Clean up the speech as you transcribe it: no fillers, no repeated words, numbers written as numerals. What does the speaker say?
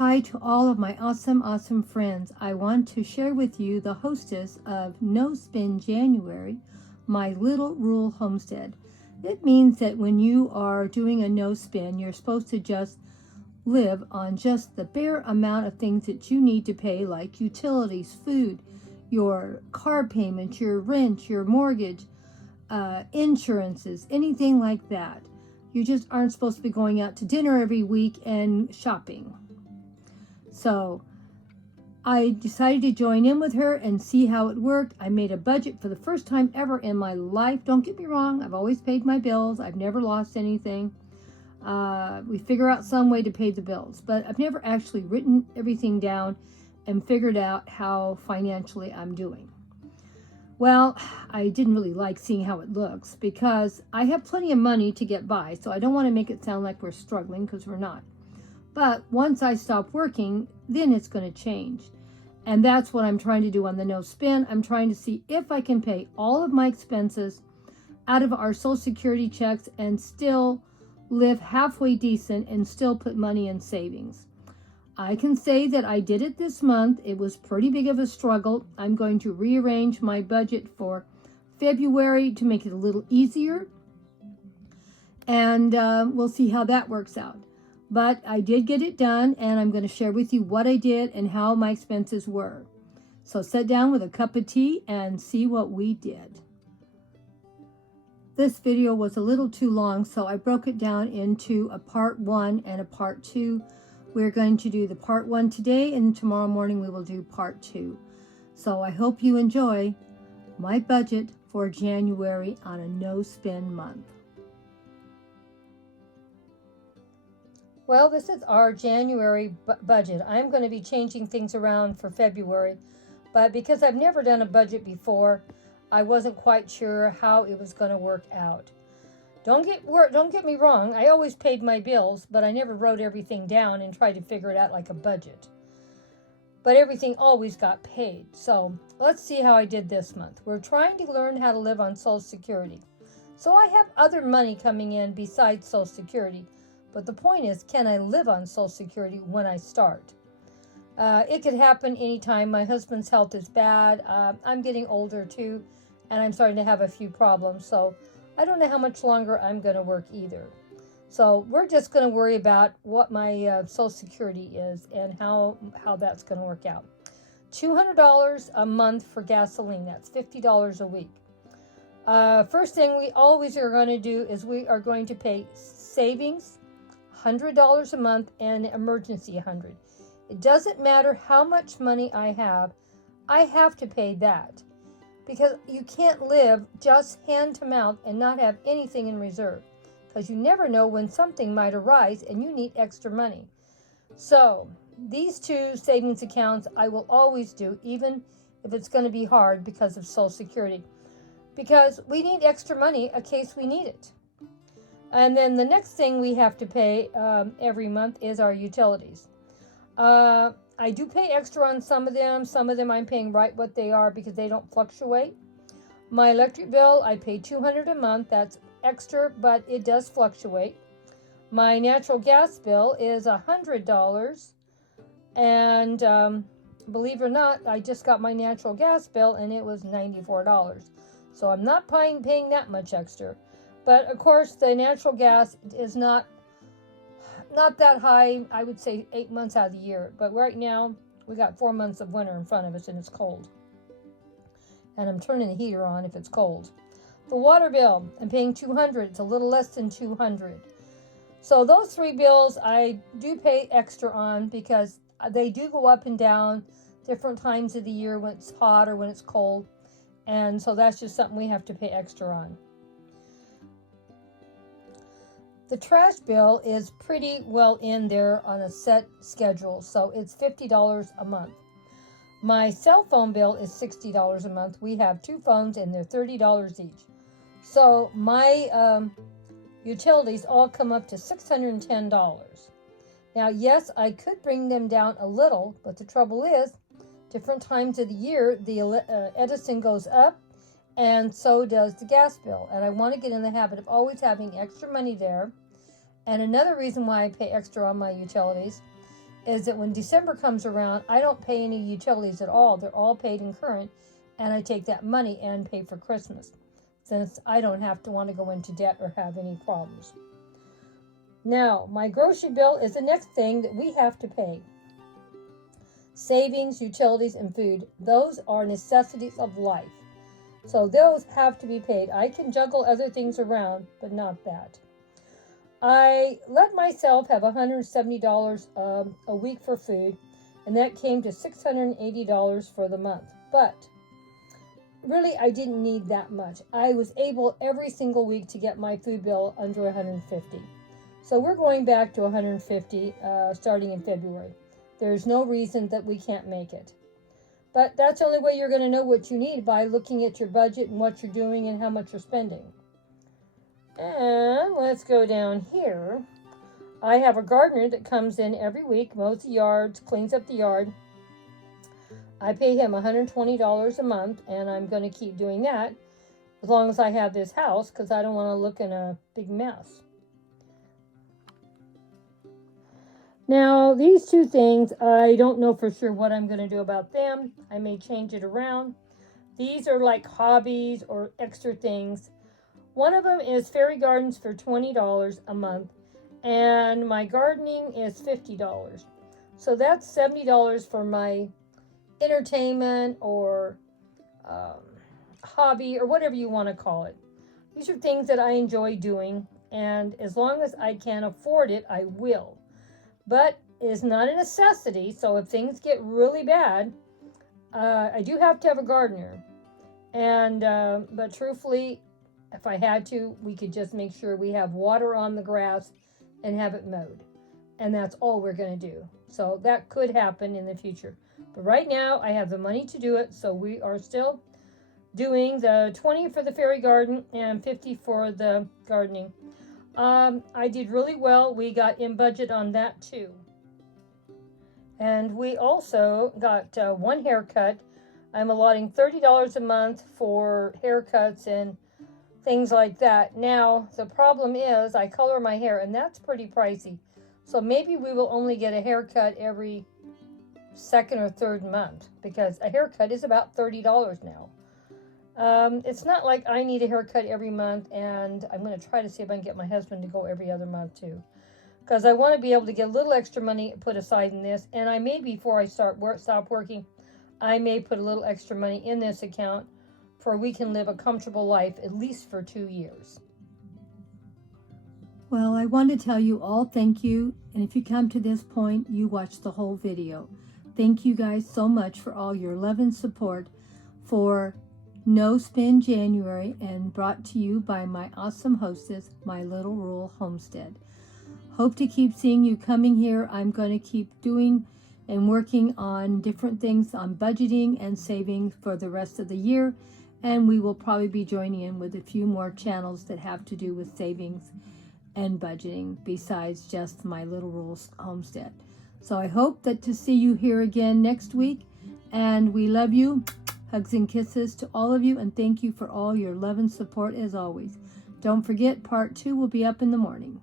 Hi to all of my awesome friends. I want to share with you the hostess of No Spin January, My Little Rural Homestead. It means that when you are doing a no spin, you're supposed to just live on just the bare amount of things that you need to pay, like utilities, food, your car payment, your rent, your mortgage, insurances, anything like that. You just aren't supposed to be going out to dinner every week and shopping. So I decided to join in with her and see how it worked. I made a budget for the first time ever in my life. Don't get me wrong, I've always paid my bills. I've never lost anything. We figure out some way to pay the bills, but I've never actually written everything down and figured out how financially I'm doing. Well, I didn't really like seeing how it looks because I have plenty of money to get by, so I don't want to make it sound like we're struggling, because we're not. But once I stop working, then it's going to change. And that's what I'm trying to do on the no spin. I'm trying to see if I can pay all of my expenses out of our Social Security checks and still live halfway decent and still put money in savings. I can say that I did it this month. It was pretty big of a struggle. I'm going to rearrange my budget for February to make it a little easier. And we'll see how that works out. But I did get it done, and I'm going to share with you what I did and how my expenses were. So sit down with a cup of tea and see what we did. This video was a little too long, so I broke it down into a part 1 and a part 2. We're going to do the part 1 today, and tomorrow morning we will do part 2. So I hope you enjoy my budget for January on a no-spin month. Well, this is our January budget. I'm going to be changing things around for February, but because I've never done a budget before, I wasn't quite sure how it was going to work out. Don't get me wrong, I always paid my bills, but I never wrote everything down and tried to figure it out like a budget. But everything always got paid. So let's see how I did this month. We're trying to learn how to live on Social Security. So I have other money coming in besides Social Security. But the point is, can I live on Social Security when I start? It could happen anytime. My husband's health is bad. I'm getting older too, and I'm starting to have a few problems. So I don't know how much longer I'm going to work either. So we're just going to worry about what my Social Security is and how that's going to work out. $200 a month for gasoline. That's $50 a week. First thing we always are going to do is we are going to pay savings, $100 a month, and emergency $100. It doesn't matter how much money I have to pay that, because you can't live just hand to mouth and not have anything in reserve, because you never know when something might arise and you need extra money. So these two savings accounts I will always do, even if it's going to be hard because of Social Security, because we need extra money in case we need it. And then the next thing we have to pay every month is our utilities. I do pay extra on some of them. Some of them I'm paying right what they are because they don't fluctuate. My electric bill, I pay $200 a month. That's extra, but it does fluctuate. My natural gas bill is $100. And believe it or not, I just got my natural gas bill and it was $94. So I'm not paying that much extra. But of course, the natural gas is not that high. I would say 8 months out of the year. But right now, we got 4 months of winter in front of us, and it's cold. And I'm turning the heater on if it's cold. The water bill, I'm paying $200. It's a little less than $200. So those 3 bills I do pay extra on because they do go up and down different times of the year when it's hot or when it's cold. And so that's just something we have to pay extra on. The trash bill is pretty well in there on a set schedule, so it's $50 a month. My cell phone bill is $60 a month. We have 2 phones and they're $30 each. So my utilities all come up to $610. Now, yes, I could bring them down a little, but the trouble is, different times of the year, the Edison goes up, and so does the gas bill. And I want to get in the habit of always having extra money there. And another reason why I pay extra on my utilities is that when December comes around, I don't pay any utilities at all. They're all paid in current, and I take that money and pay for Christmas, since I don't have to want to go into debt or have any problems. Now, my grocery bill is the next thing that we have to pay. Savings, utilities, and food, those are necessities of life. So those have to be paid. I can juggle other things around, but not that. I let myself have $170 a week for food, and that came to $680 for the month. But really, I didn't need that much. I was able every single week to get my food bill under $150. So we're going back to $150 starting in February. There's no reason that we can't make it. But that's the only way you're going to know what you need, by looking at your budget and what you're doing and how much you're spending. And let's go down here. I have a gardener that comes in every week, mows the yards, cleans up the yard. I pay him $120 a month, and I'm going to keep doing that as long as I have this house, because I don't want to look in a big mess. Now, these two things, I don't know for sure what I'm going to do about them. I may change it around. These are like hobbies or extra things. One of them is fairy gardens for $20 a month, and my gardening is $50. So that's $70 for my entertainment or hobby or whatever you want to call it. These are things that I enjoy doing, and as long as I can afford it, I will. But it's not a necessity, so if things get really bad, I do have to have a gardener. And but truthfully, if I had to, we could just make sure we have water on the grass and have it mowed. And that's all we're going to do. So that could happen in the future. But right now, I have the money to do it, so we are still doing the 20 for the fairy garden and 50 for the gardening. I did really well. We got in budget on that too. And we also got one haircut. I'm allotting $30 a month for haircuts and things like that. Now, the problem is I color my hair, and that's pretty pricey. So maybe we will only get a haircut every second or third month, because a haircut is about $30 now. It's not like I need a haircut every month, and I'm going to try to see if I can get my husband to go every other month too, because I want to be able to get a little extra money put aside in this, and I may, before I stop working, I may put a little extra money in this account for we can live a comfortable life at least for 2 years. Well, I want to tell you all thank you, and if you come to this point, you watch the whole video. Thank you guys so much for all your love and support for No Spend January, and brought to you by my awesome hostess, My Little Rural Homestead. Hope to keep seeing you coming here. I'm going to keep doing and working on different things on budgeting and saving for the rest of the year, and we will probably be joining in with a few more channels that have to do with savings and budgeting besides just My Little Rural Homestead. So I hope that to see you here again next week, and we love you. Hugs and kisses to all of you, and thank you for all your love and support as always. Don't forget, part 2 will be up in the morning.